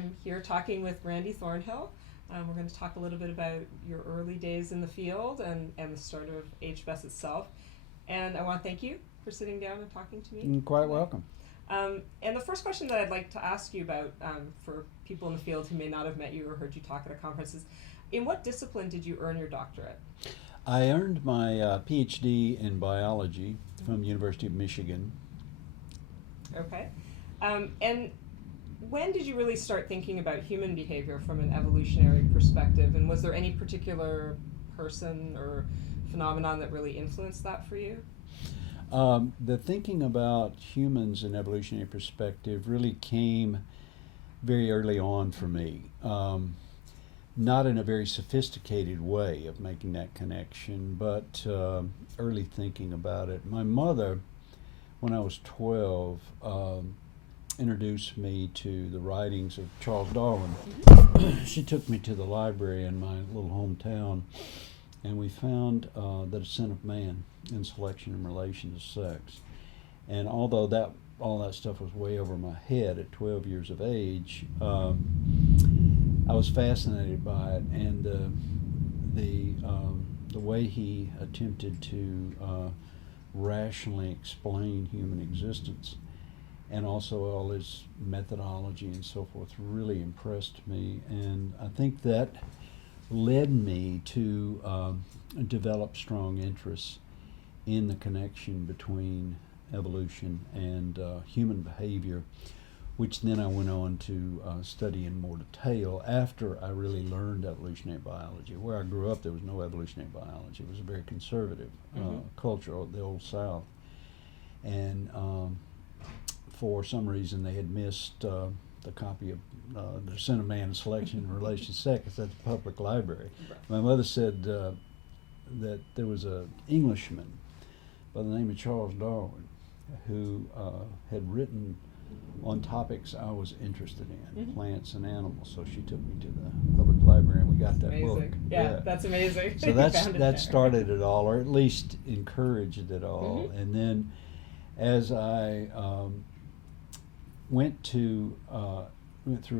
I'm here talking with Randy Thornhill. We're going to talk a little bit about your early days in the field and the start of HBES itself. And I want to thank you for sitting down and talking to me. You're quite welcome. And the first question that I'd like to ask you about for people in the field who may not have met you or heard you talk at a conference is, in what discipline did you earn your doctorate? I earned my PhD in biology from the University of Michigan. Okay. And when did you really start thinking about human behavior from an evolutionary perspective? And was there any particular person or phenomenon that really influenced that for you? The thinking about humans in evolutionary perspective really came very early on for me. Not in a very sophisticated way of making that connection, but early thinking about it. My mother, when I was 12, introduced me to the writings of Charles Darwin. She took me to the library in my little hometown, and we found the descent of man in selection in relation to sex. And although all that stuff was way over my head at 12 years of age, I was fascinated by it, and the way he attempted to rationally explain human existence, and also all his methodology and so forth, really impressed me. And I think that led me to develop strong interests in the connection between evolution and human behavior, which then I went on to study in more detail after I really learned evolutionary biology. Where I grew up, there was no evolutionary biology. It was a very conservative culture, the Old South. And for some reason, they had missed the copy of The Descent of Man and Selection in Relation to Sex at the public library. Right. My mother said that there was an Englishman by the name of Charles Darwin who had written on topics I was interested in, plants and animals. So she took me to the public library, and we got that book. Yeah, that's amazing. So that started it all, or at least encouraged it all. And then as I went through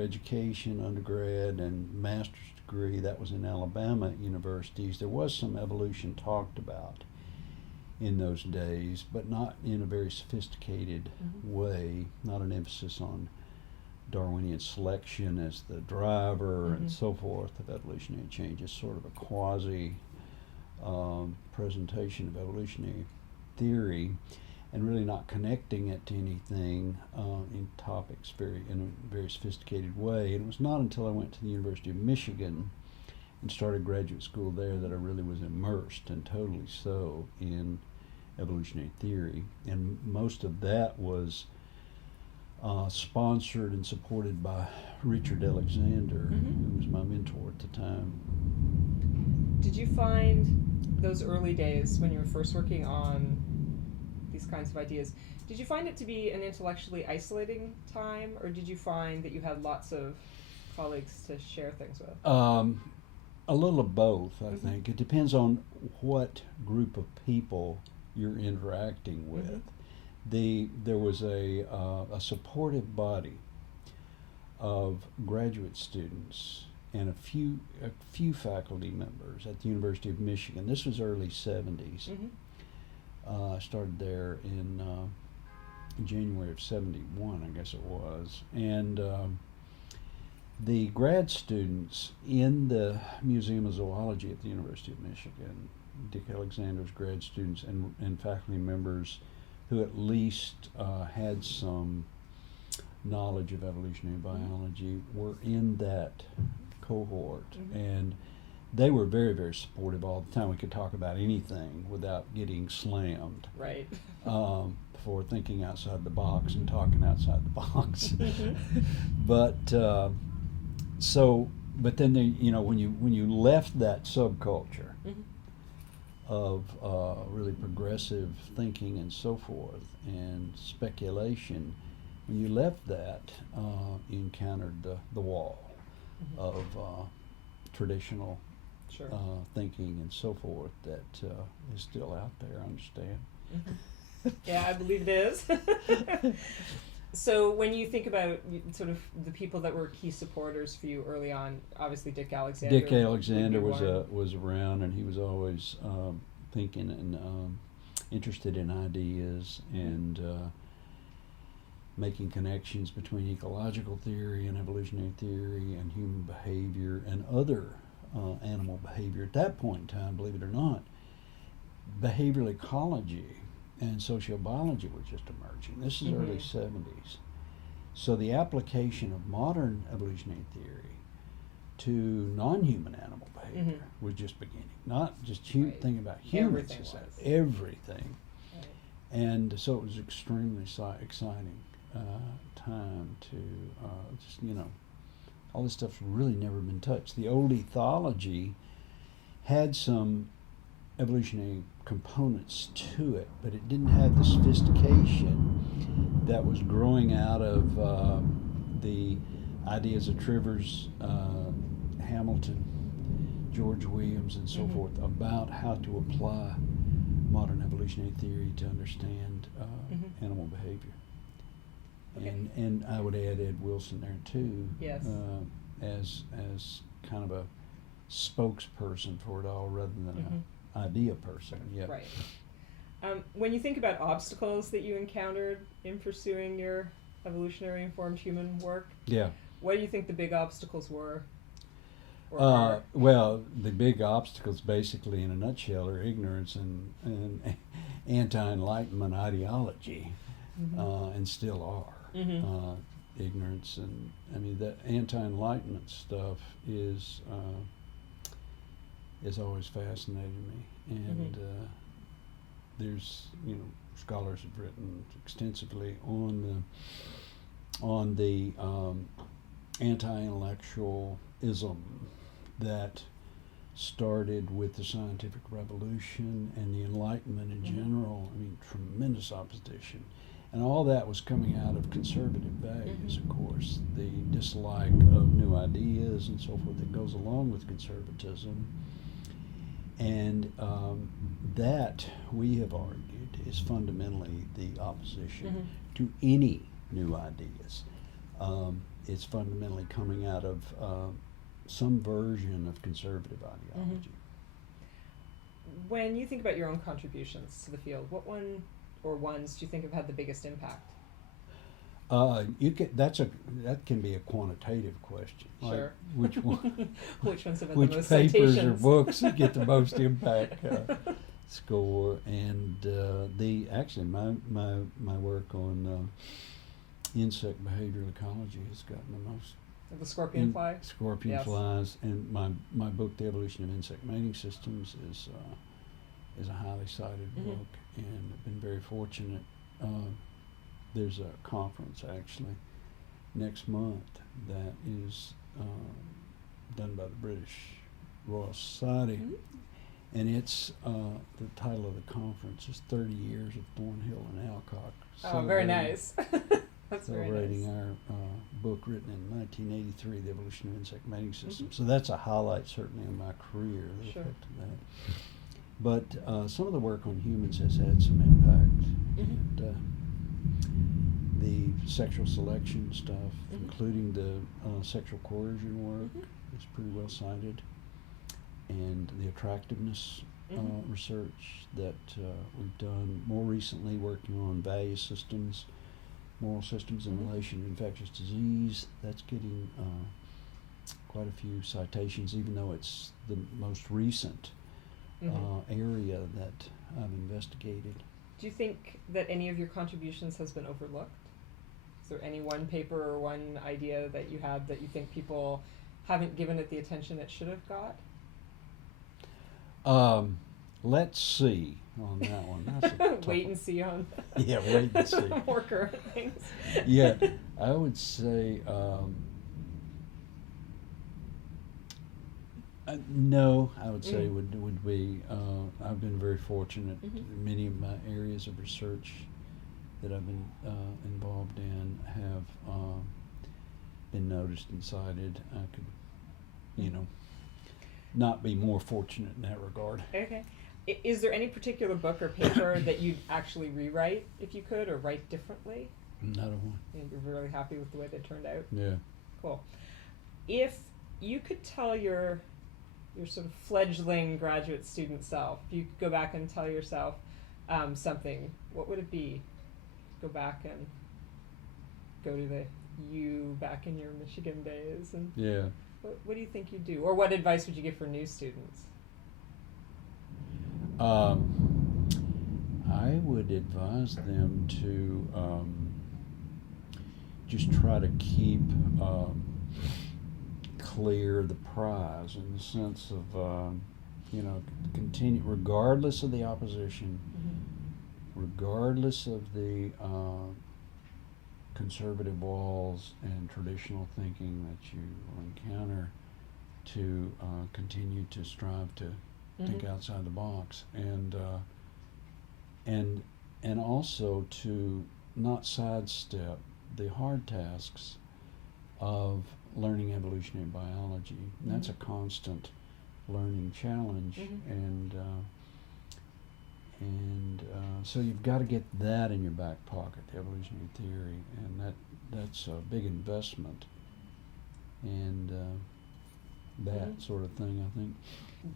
education, undergrad and master's degree, that was in Alabama universities, there was some evolution talked about in those days, but not in a very sophisticated way, not an emphasis on Darwinian selection as the driver and so forth of evolutionary change. It's sort of a quasi presentation of evolutionary theory, and really not connecting it to anything in topics in a very sophisticated way. And it was not until I went to the University of Michigan and started graduate school there that I really was immersed, and totally so, in evolutionary theory. And most of that was sponsored and supported by Richard Alexander, who was my mentor at the time. Did you find those early days when you were first working on these kinds of ideas, did you find it to be an intellectually isolating time, or did you find that you had lots of colleagues to share things with? A little of both, I think. It depends on what group of people you're interacting with. There was a supportive body of graduate students and a few faculty members at the University of Michigan. This was early 70s. I started there in January of 71, I guess it was. And the grad students in the Museum of Zoology at the University of Michigan, Dick Alexander's grad students and faculty members who at least had some knowledge of evolutionary biology were in that cohort. And they were very, very supportive all the time. We could talk about anything without getting slammed. Right. For thinking outside the box and talking outside the box. But then when you left that subculture of really progressive thinking and so forth and speculation, when you left that, you encountered the wall of traditional thinking and so forth that is still out there, I understand. Yeah, I believe it is. So when you think about sort of the people that were key supporters for you early on, obviously Dick Alexander. Dick Alexander would be one. was around, and he was always thinking and interested in ideas and making connections between ecological theory and evolutionary theory and human behavior and other animal behavior. At that point in time, believe it or not, behavioral ecology and sociobiology were just emerging. This is early 70s. So the application of modern evolutionary theory to non-human animal behavior was just beginning. Not just Right. thinking about humans, Everything it's was. everything. Right. And so it was extremely exciting time to just, all this stuff's really never been touched. The old ethology had some evolutionary components to it, but it didn't have the sophistication that was growing out of the ideas of Trivers, Hamilton, George Williams, and so forth about how to apply modern evolutionary theory to understand animal behavior. Okay. And I would add Ed Wilson there too, Yes. as kind of a spokesperson for it all rather than an idea person. Yeah. Right. When you think about obstacles that you encountered in pursuing your evolutionary informed human work, Yeah. what do you think the big obstacles were? Or are? Well, the big obstacles, basically, in a nutshell, are ignorance and anti-enlightenment ideology, and still are. Ignorance and the anti-enlightenment stuff is always fascinated me, and there's scholars have written extensively on the anti-intellectualism that started with the scientific revolution and the Enlightenment in general. Tremendous opposition. And all that was coming out of conservative values, of course, the dislike of new ideas and so forth that goes along with conservatism. And that, we have argued, is fundamentally the opposition to any new ideas. It's fundamentally coming out of some version of conservative ideology. When you think about your own contributions to the field, what one or ones do you think have had the biggest impact? That can be a quantitative question. Sure. Like which one? Which ones have had Which the most papers citations? or books get the most impact score? And my work on insect behavioral ecology has gotten the most. The scorpion fly? Scorpion Yes. flies, and my book, The Evolution of Insect Mating Systems, is a highly cited book, and I've been very fortunate. There's a conference actually next month that is done by the British Royal Society, and it's the title of the conference is 30 Years of Thornhill and Alcock. Oh, very nice. That's very Celebrating nice. our book written in 1983, The Evolution of Insect Mating Systems. So that's a highlight certainly of my career, the Sure. effect of that. But some of the work on humans has had some impact. And, the sexual selection stuff, including the sexual coercion work, is pretty well cited. And the attractiveness research that we've done more recently, working on value systems, moral systems in relation to infectious disease, that's getting quite a few citations, even though it's the most recent area that I've investigated. Do you think that any of your contributions has been overlooked? Is there any one paper or one idea that you had that you think people haven't given it the attention it should have got? Let's see on that one. That's a tough Wait one. and see on Yeah, wait and see. more current things. Yeah, I would say no. I would say would be. I've been very fortunate. Many of my areas of research that I've been involved in have been noticed and cited. I could, not be more fortunate in that regard. Okay. Is there any particular book or paper that you'd actually rewrite if you could, or write differently? Another one. And you're really happy with the way they turned out? Yeah. Cool. If you could tell your sort of fledgling graduate student self, if you could go back and tell yourself something, what would it be? Go back and go to the you back in your Michigan days, and Yeah. what do you think you'd do? Or what advice would you give for new students? I would advise them to just try to keep clear the prize in the sense of, continue, regardless of the opposition, regardless of the conservative walls and traditional thinking that you will encounter, to continue to strive to think outside the box, and also to not sidestep the hard tasks of learning evolutionary biology. And that's a constant learning challenge, and so you've got to get that in your back pocket, evolutionary theory, and that's a big investment, and that sort of thing, I think.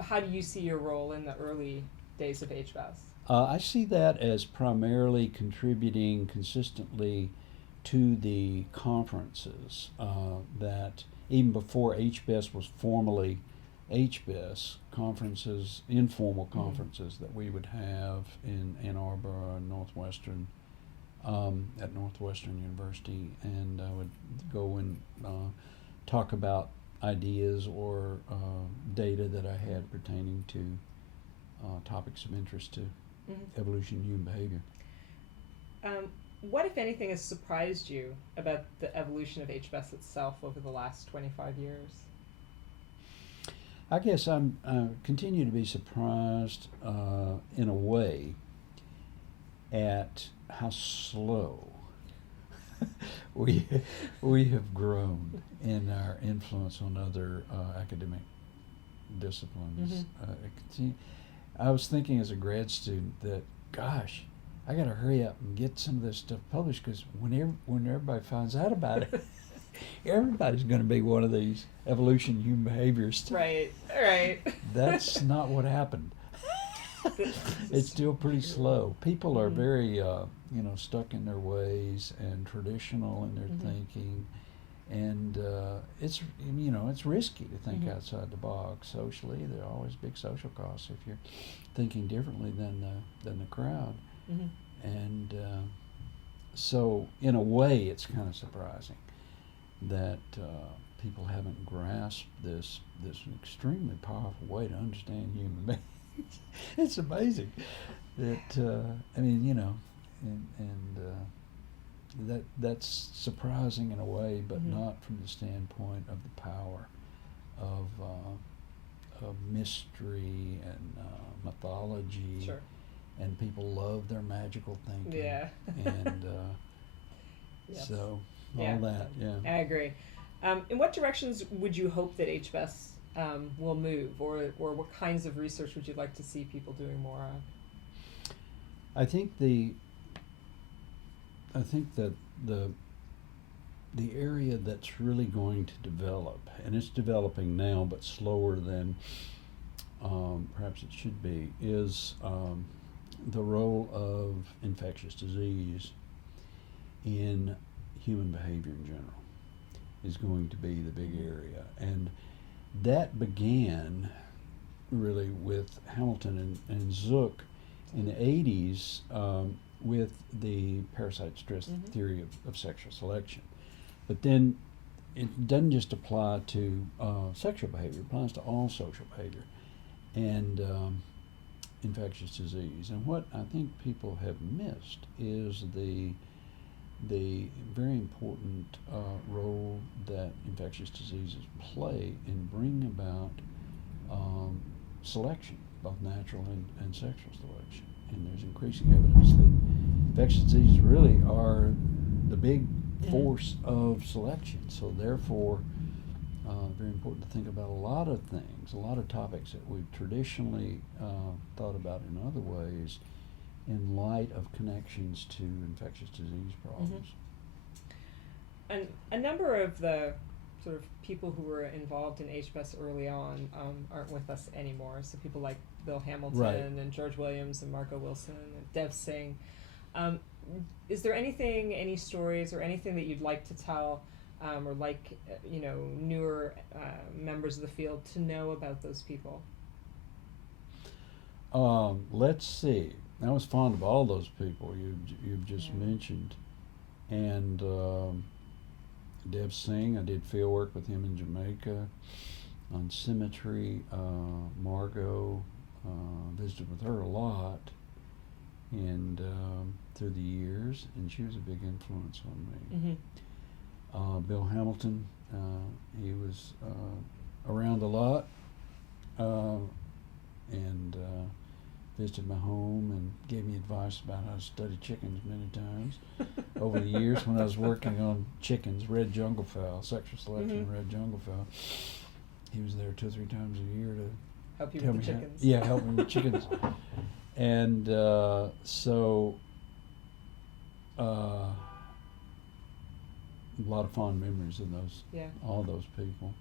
How do you see your role in the early days of HBAS? I see that as primarily contributing consistently to the conferences that even before HBS was formally HBS, conferences, informal conferences that we would have in Ann Arbor and Northwestern, at Northwestern University, and I would go and talk about ideas or data that I had pertaining to topics of interest to evolution and human behavior. What, if anything, has surprised you about the evolution of HBS itself over the last 25 years? I guess I continue to be surprised in a way at how slow we have grown in our influence on other academic disciplines. I was thinking as a grad student that, gosh, I got to hurry up and get some of this stuff published, because when everybody finds out about it, everybody's going to be one of these evolution human behaviorists. Right. That's not what happened. It's still pretty slow. People are very, stuck in their ways and traditional in their thinking, and it's risky to think outside the box socially. There are always big social costs if you're thinking differently than the crowd, and so in a way, it's kind of surprising that people haven't grasped this extremely powerful way to understand human beings. It's amazing that that's surprising in a way, but not from the standpoint of the power of mystery and mythology. Sure. And people love their magical thinking. Yeah. And Yes. so all Yeah. that, yeah. I agree. In what directions would you hope that HBS will move, or what kinds of research would you like to see people doing more of? I think that the area that's really going to develop, and it's developing now but slower than perhaps it should be, is the role of infectious disease in human behavior in general is going to be the big area. And that began really with Hamilton and Zook in the 80s with the parasite stress theory of sexual selection. But then it doesn't just apply to sexual behavior, it applies to all social behavior and infectious disease. And what I think people have missed is the very important role that infectious diseases play in bringing about selection, both natural and sexual selection. And there's increasing evidence that infectious diseases really are the big force of selection. So therefore, very important to think about a lot of things, a lot of topics that we've traditionally thought about in other ways in light of connections to infectious disease problems. And a number of the sort of people who were involved in HBS early on aren't with us anymore. So people like Bill Hamilton Right. and George Williams and Margot Wilson and Dev Singh. Um, is there anything, any stories or anything that you'd like to tell, or like newer members of the field to know about those people? Let's see. I was fond of all those people you've just Yeah. mentioned, and Dev Singh. I did field work with him in Jamaica on symmetry. Margot, visited with her a lot, and through the years, and she was a big influence on me. Mm-hmm. Bill Hamilton, he was around a lot, and visited my home and gave me advice about how to study chickens many times over the years when I was working on chickens, red jungle fowl, sexual selection, Mhm. red jungle fowl. He was there 2 or 3 times a year to Help you tell with me the how- chickens. yeah, help me with chickens. And so a lot of fond memories of Yeah. all those people.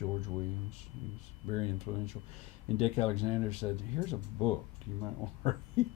George Williams, he was very influential. And Dick Alexander said, "Here's a book you might want to read."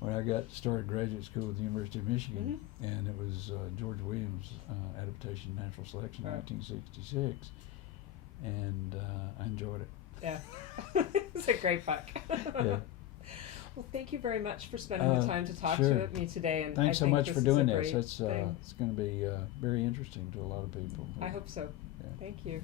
When I started graduate school at the University of Michigan, and it was George Williams' Adaptation of Natural Selection, Right. 1966, and I enjoyed it. Yeah. It's a great book. Yeah. Well, thank you very much for spending the time to talk sure. to me today. And Thanks I so think much this for is a doing this. great It's thing. going to be very interesting to a lot of people. I hope so. Yeah. Thank you.